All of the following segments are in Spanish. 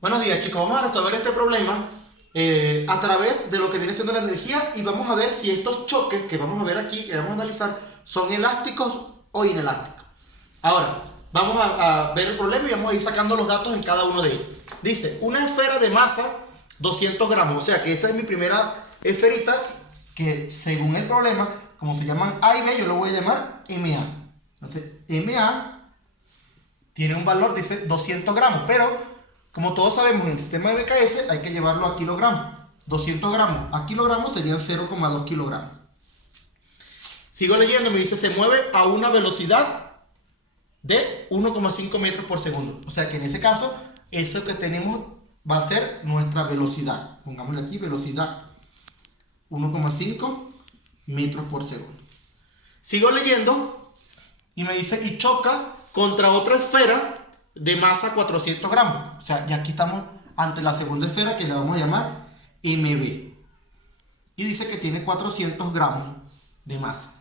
Buenos días, chicos. Vamos a resolver este problema a través de lo que viene siendo la energía y vamos a ver si estos choques que vamos a ver aquí, que vamos a analizar, son elásticos o inelásticos. Ahora, vamos a ver el problema y vamos a ir sacando los datos en cada uno de ellos. Dice, una esfera de masa 200 gramos, o sea que esa es mi primera esferita que según el problema, como se llaman A y B, yo lo voy a llamar MA. Entonces, MA tiene un valor, dice 200 gramos, pero como todos sabemos en el sistema de BKS hay que llevarlo a kilogramos. 200 gramos a kilogramos serían 0,2 kilogramos. Sigo leyendo, me dice se mueve a una velocidad de 1,5 metros por segundo. O sea que en ese caso, eso que tenemos va a ser nuestra velocidad. Pongámosle aquí velocidad 1,5 metros por segundo. Sigo leyendo y me dice y choca contra otra esfera de masa 400 gramos. O sea, ya aquí estamos ante la segunda esfera que le vamos a llamar MB. Y dice que tiene 400 gramos de masa.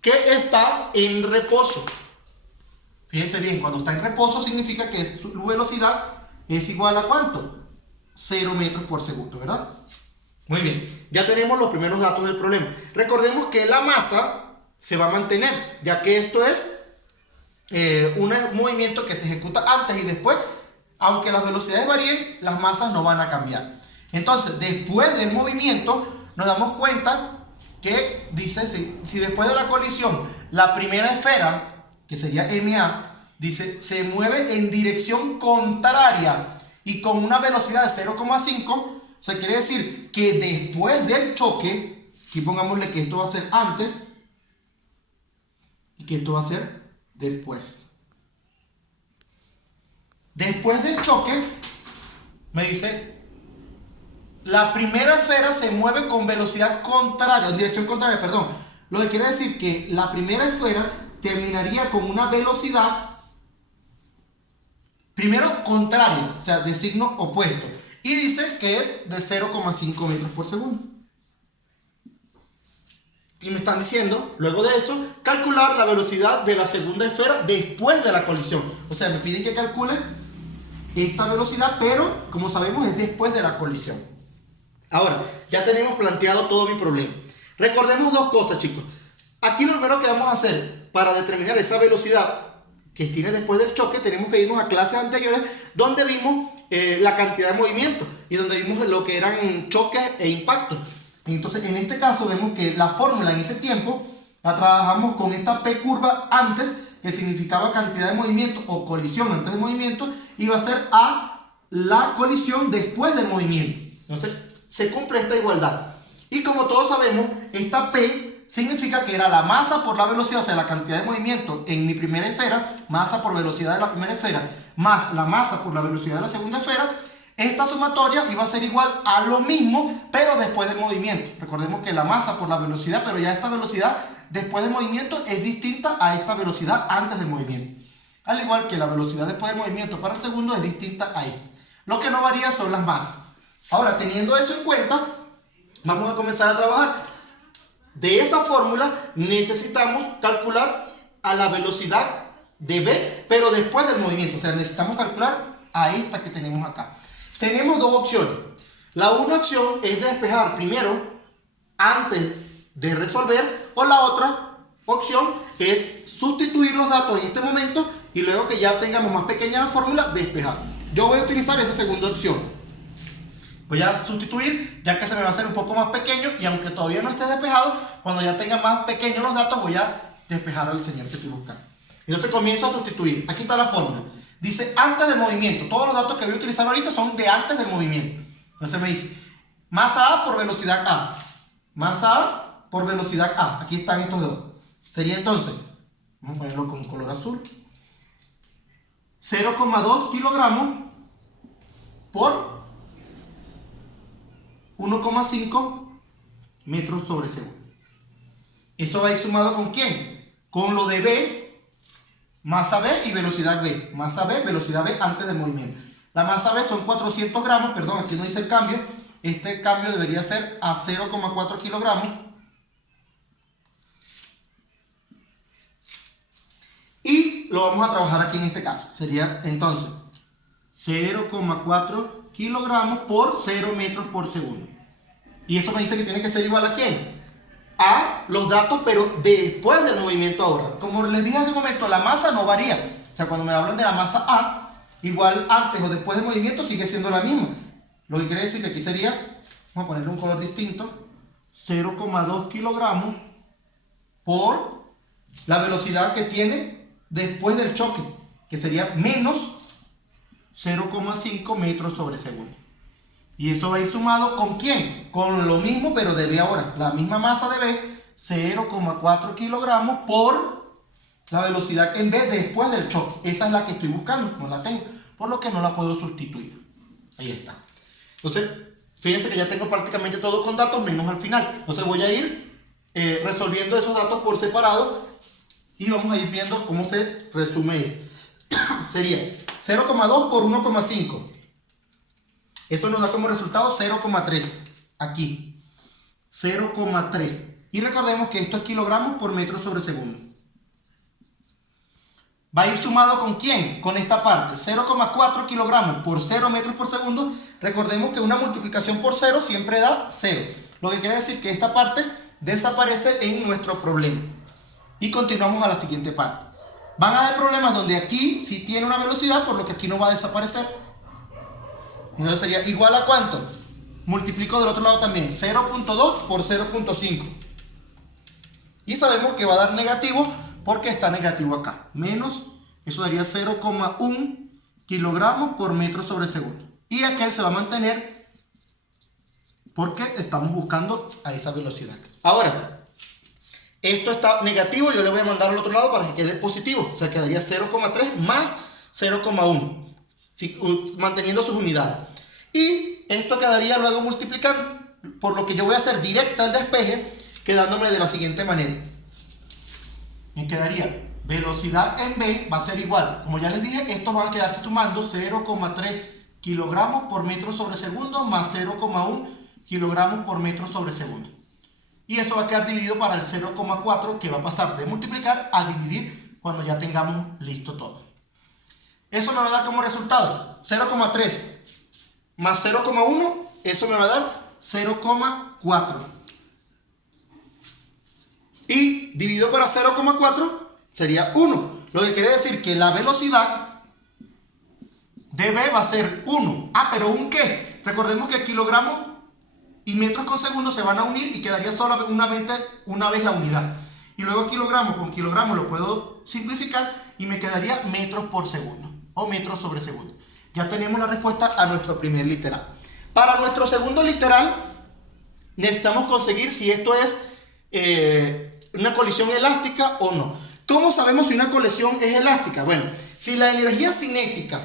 Que está en reposo. Fíjense bien, cuando está en reposo significa que su velocidad es igual a ¿cuánto? 0 metros por segundo, ¿verdad? Muy bien, ya tenemos los primeros datos del problema. Recordemos que la masa se va a mantener, ya que esto es un movimiento que se ejecuta antes y después, aunque las velocidades varíen, las masas no van a cambiar. Entonces, después del movimiento, nos damos cuenta que dice, si después de la colisión, la primera esfera, que sería MA, dice, se mueve en dirección contraria y con una velocidad de 0,5, o sea, quiere decir que después del choque, aquí pongámosle que esto va a ser antes y que esto va a ser después. Después del choque, me dice, la primera esfera se mueve con velocidad contraria, en dirección contraria, perdón. Lo que quiere decir que la primera esfera terminaría con una velocidad, primero contraria, o sea, de signo opuesto. Y dice que es de 0,5 metros por segundo. Y me están diciendo, luego de eso, calcular la velocidad de la segunda esfera después de la colisión. O sea, me piden que calcule esta velocidad, pero como sabemos es después de la colisión. Ahora, ya tenemos planteado todo mi problema. Recordemos dos cosas, chicos. Aquí lo primero que vamos a hacer para determinar esa velocidad que tiene después del choque, tenemos que irnos a clases anteriores donde vimos la cantidad de movimiento y donde vimos lo que eran choques e impactos. Entonces, en este caso vemos que la fórmula en ese tiempo la trabajamos con esta P curva antes, que significaba cantidad de movimiento o colisión antes del movimiento, iba a ser a la colisión después del movimiento. Entonces, se cumple esta igualdad. Y como todos sabemos, esta P significa que era la masa por la velocidad, o sea, la cantidad de movimiento en mi primera esfera, masa por velocidad de la primera esfera, más la masa por la velocidad de la segunda esfera. Esta sumatoria iba a ser igual a lo mismo, pero después del movimiento. Recordemos que la masa por la velocidad, pero ya esta velocidad después del movimiento es distinta a esta velocidad antes del movimiento. Al igual que la velocidad después del movimiento para el segundo es distinta a esta. Lo que no varía son las masas. Ahora, teniendo eso en cuenta, vamos a comenzar a trabajar. De esa fórmula necesitamos calcular a la velocidad de B, pero después del movimiento. O sea, necesitamos calcular a esta que tenemos acá. Tenemos dos opciones. La una opción es despejar primero antes de resolver, o la otra opción es sustituir los datos en este momento y luego que ya tengamos más pequeña la fórmula, despejar. Yo voy a utilizar esa segunda opción. Voy a sustituir ya que se me va a hacer un poco más pequeño y aunque todavía no esté despejado, cuando ya tenga más pequeños los datos voy a despejar al señor que estoy buscando. Entonces comienzo a sustituir. Aquí está la fórmula. Dice antes del movimiento. Todos los datos que voy a utilizar ahorita son de antes del movimiento. Entonces me dice masa A por velocidad A. Masa A por velocidad A. Aquí están estos dos. Sería entonces, vamos a ponerlo con color azul, 0,2 kilogramos por 1,5 metros sobre segundo. Eso va a ir sumado ¿con quién? Con lo de B, masa B y velocidad B. Masa B, velocidad B antes del movimiento. La masa B son 400 gramos, perdón, aquí no dice el cambio. Este cambio debería ser a 0,4 kilogramos. Y lo vamos a trabajar aquí en este caso. Sería entonces 0,4 kilogramos por 0 metros por segundo. Y eso me dice que tiene que ser igual a ¿quién? A los datos, pero después del movimiento ahora. Como les dije hace un momento, la masa no varía. O sea, cuando me hablan de la masa A, igual antes o después del movimiento sigue siendo la misma. Lo que quiere decir que aquí sería, vamos a ponerle un color distinto, 0,2 kilogramos por la velocidad que tiene después del choque, que sería menos 0,5 metros sobre segundo. Y eso va a ir sumado ¿con quién? Con lo mismo, pero de B ahora. La misma masa de B, 0,4 kilogramos por la velocidad en B después del choque. Esa es la que estoy buscando, no la tengo, por lo que no la puedo sustituir. Ahí está. Entonces, fíjense que ya tengo prácticamente todo con datos, menos al final. Entonces voy a ir resolviendo esos datos por separado y vamos a ir viendo cómo se resume esto. Sería 0,2 por 1,5. Eso nos da como resultado 0,3. Aquí. 0,3. Y recordemos que esto es kilogramos por metro sobre segundo. Va a ir sumado ¿con quién? Con esta parte. 0,4 kilogramos por 0 metros por segundo. Recordemos que una multiplicación por 0 siempre da 0. Lo que quiere decir que esta parte desaparece en nuestro problema. Y continuamos a la siguiente parte. Van a haber problemas donde aquí sí tiene una velocidad, por lo que aquí no va a desaparecer. Entonces sería igual a ¿cuánto? Multiplico del otro lado también. 0,2 por 0,5. Y sabemos que va a dar negativo porque está negativo acá. Menos, eso daría 0,1 kilogramos por metro sobre segundo. Y aquel se va a mantener porque estamos buscando a esa velocidad. Ahora, esto está negativo, yo le voy a mandar al otro lado para que quede positivo. O sea, quedaría 0,3 más 0,1. Sí, manteniendo sus unidades. Y esto quedaría luego multiplicando, por lo que yo voy a hacer directa el despeje, quedándome de la siguiente manera. Me quedaría velocidad en B va a ser igual. Como ya les dije, estos van a quedarse sumando 0,3 kilogramos por metro sobre segundo más 0,1 kilogramos por metro sobre segundo. Y eso va a quedar dividido para el 0,4 que va a pasar de multiplicar a dividir cuando ya tengamos listo todo. Eso me va a dar como resultado 0,3 más 0,1, eso me va a dar 0,4. Y dividido para 0,4 sería 1. Lo que quiere decir que la velocidad de B va a ser 1. Ah, pero ¿un qué? Recordemos que kilogramos y metros con segundo se van a unir y quedaría solo una vez la unidad. Y luego kilogramos con kilogramos lo puedo simplificar y me quedaría metros por segundo o metros sobre segundo. Ya tenemos la respuesta a nuestro primer literal. Para nuestro segundo literal necesitamos conseguir si esto es una colisión elástica o no. ¿Cómo sabemos si una colisión es elástica? Bueno, si la energía cinética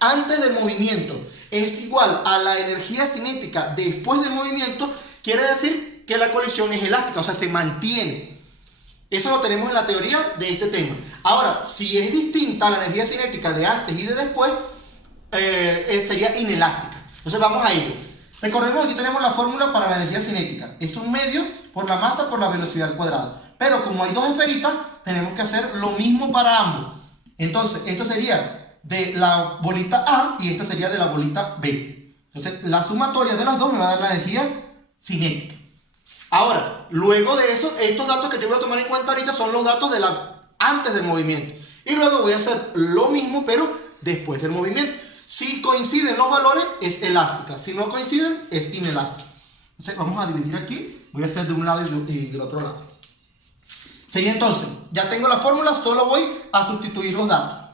antes del movimiento es igual a la energía cinética después del movimiento, quiere decir que la colisión es elástica, o sea, se mantiene. Eso lo tenemos en la teoría de este tema. Ahora, si es distinta a la energía cinética de antes y de después, sería inelástica. Entonces vamos a ello. Recordemos que aquí tenemos la fórmula para la energía cinética. Es un medio por la masa por la velocidad al cuadrado. Pero como hay dos esferitas, tenemos que hacer lo mismo para ambos. Entonces, esto sería de la bolita A y esta sería de la bolita B. Entonces, la sumatoria de las dos me va a dar la energía cinética. Ahora, luego de eso, estos datos que yo voy a tomar en cuenta ahorita son los datos de antes del movimiento. Y luego voy a hacer lo mismo, pero después del movimiento. Si coinciden los valores, es elástica. Si no coinciden, es inelástica. Entonces, vamos a dividir aquí. Voy a hacer de un lado y del otro lado. Sería entonces, ya tengo la fórmula, solo voy a sustituir los datos.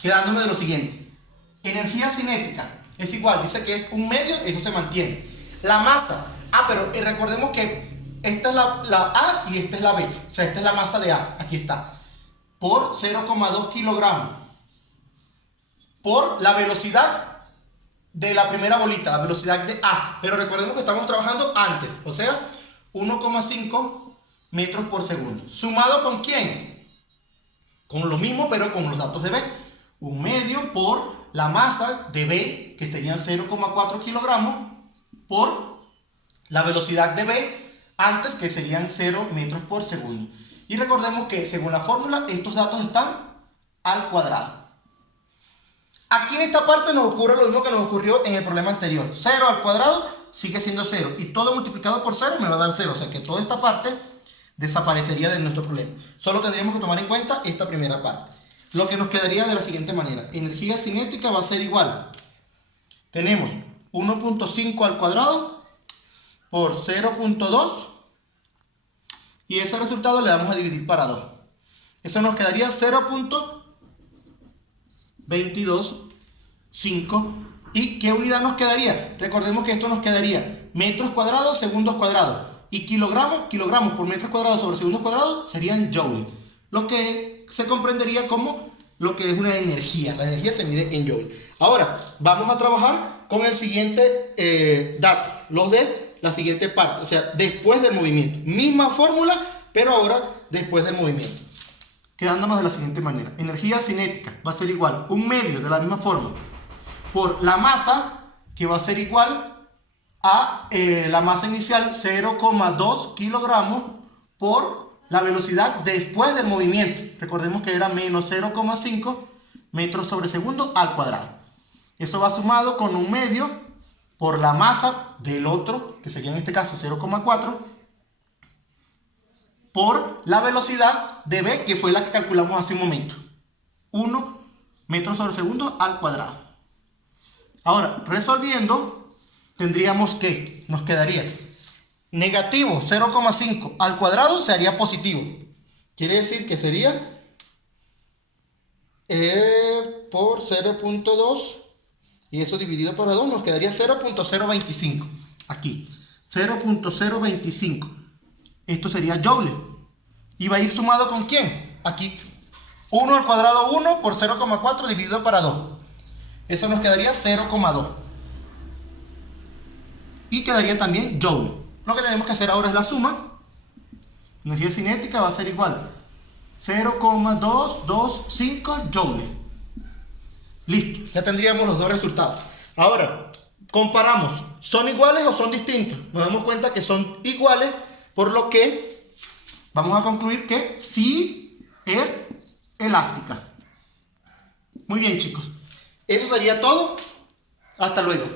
Quedándome de lo siguiente. Energía cinética es igual, dice que es un medio, eso se mantiene. La masa, pero recordemos que esta es la A y esta es la B. O sea, esta es la masa de A, aquí está. Por 0,2 kilogramos. Por la velocidad de la primera bolita, la velocidad de A. Pero recordemos que estamos trabajando antes, o sea, 1,5 metros por segundo. ¿Sumado con quién? Con lo mismo, pero con los datos de B. Un medio por la masa de B, que serían 0,4 kilogramos, por la velocidad de B antes, que serían 0 metros por segundo. Y recordemos que según la fórmula, estos datos están al cuadrado. Aquí en esta parte nos ocurre lo mismo que nos ocurrió en el problema anterior. 0 al cuadrado sigue siendo 0. Y todo multiplicado por 0 me va a dar 0. O sea que toda esta parte desaparecería de nuestro problema. Solo tendríamos que tomar en cuenta esta primera parte. Lo que nos quedaría de la siguiente manera. Energía cinética va a ser igual. Tenemos 1.5 al cuadrado por 0.2. Y ese resultado le vamos a dividir para 2. Eso nos quedaría 0.225. ¿Y qué unidad nos quedaría? Recordemos que esto nos quedaría metros cuadrados, segundos cuadrados. Y kilogramos por metros cuadrados sobre segundos cuadrados serían joules. Lo que se comprendería como lo que es una energía. La energía se mide en joules. Ahora, vamos a trabajar con el siguiente dato. Los de la siguiente parte. O sea, después del movimiento. Misma fórmula, pero ahora después del movimiento. Quedándonos de la siguiente manera. Energía cinética va a ser igual 1/2 de la misma forma por la masa, que va a ser igual a la masa inicial 0,2 kilogramos por la velocidad después del movimiento. Recordemos que era menos 0,5 metros sobre segundo al cuadrado. Eso va sumado con 1/2 por la masa del otro, que sería en este caso 0,4, por la velocidad de v, que fue la que calculamos hace un momento. 1 metros sobre segundo al cuadrado. Ahora, resolviendo, tendríamos que, nos quedaría negativo 0,5 al cuadrado, sería positivo. Quiere decir que sería por 0.2, y eso dividido por 2 nos quedaría 0.025. Aquí, 0.025. Esto sería joules. ¿Y va a ir sumado con quién? Aquí, 1 al cuadrado 1 por 0,4 dividido para 2. Eso nos quedaría 0,2. Y quedaría también joule. Lo que tenemos que hacer ahora es la suma. Energía cinética va a ser igual 0,225 joules. Listo, ya tendríamos los dos resultados. Ahora, comparamos. ¿Son iguales o son distintos? Nos damos cuenta que son iguales, por lo que vamos a concluir que sí es elástica. Muy bien, chicos. Eso sería todo. Hasta luego.